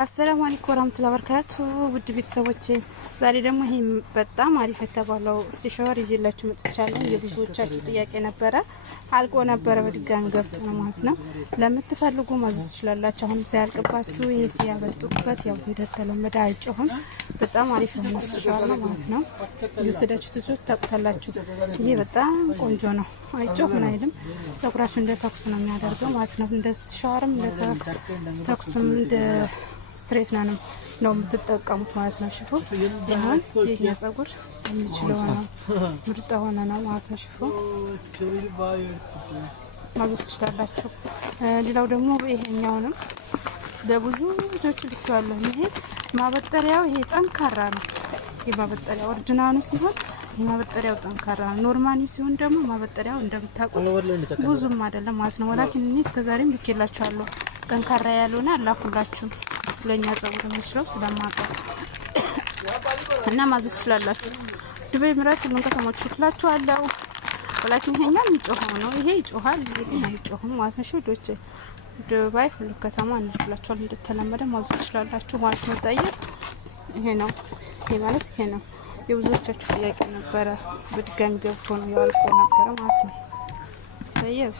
አሰላሙ አለይኩም ወራህመቱላሂ ወበረካቱ ውድ ቤተሰቦቼ ዛሬ ደግሞ ይሄ በጣም አሪፍ የተባለው ስቲሻወር ይዤላችሁ መጥቻለሁ። የብዙዎቻችሁ ጥያቄ ነበረ፣ አልቆ ነበረ በድጋሚ ገብቶ ነው ማለት ነው። ለምትፈልጉ ማዘዝ ትችላላችሁ። አሁን ሲያልቅባችሁ ይሄ ሲያበጡበት ያው እንደተለመደ አይጮህም። በጣም አሪፍ የሆነ ስቲሻወር ነው ማለት ነው። የወሰዳችሁ ትዙት ታቁታላችሁ። ይሄ በጣም ቆንጆ ነው። አይጮህም አይልም። ጸጉራችሁ እንደ ተኩስ ነው የሚያደርገው ማለት ነው። እንደ ስቲሻወርም እንደ ተኩስም እንደ ስትሬት ነው የምትጠቀሙት ማለት ነው። ሽፎ ይሁን የኛ ጸጉር የሚችለው ነው ምርጥ ሆነ ነው ማለት ነው። ሽፎ ማዘዝ ትችላላችሁ። ሌላው ደግሞ ይሄኛውንም ለብዙ ልጆች ልካለሁ። ይሄ ማበጠሪያው ይሄ ጠንካራ ነው። ይሄ ማበጠሪያው ኦሪጂናሉ ሲሆን ይሄ ማበጠሪያው ጠንካራ ነው። ኖርማሊ ሲሆን ደግሞ ማበጠሪያው እንደምታውቁት ብዙም አይደለም ማለት ነው። ወላኪን እኔ እስከዛሬም ልኬላችኋለሁ። ጠንካራ ያልሆነ አላኩላችሁ ለኛ ጸጉር የሚችለው ስለማቀው እና ማዘዝ ትችላላችሁ። ዱባይ ምራት ምን ከተማችሁ ልክላችኋለሁ። ወላኪን ይሄኛው የሚጮኸው ነው። ይሄ ይጮሃል፣ ይሄ አይጮህም ማለት ነው። ሹዶች ዱባይ ሁሉ ከተማ እንልክላችኋለሁ። እንደተለመደ ማዘዝ ትችላላችሁ ማለት ነው። ጠይቅ ይሄ ነው። ይሄ ማለት ይሄ ነው። የብዙዎቻችሁ ጥያቄ ነበረ። በድጋሚ ገብቶ ነው ያልቆ ነበረ ማለት ነው። ጠይቅ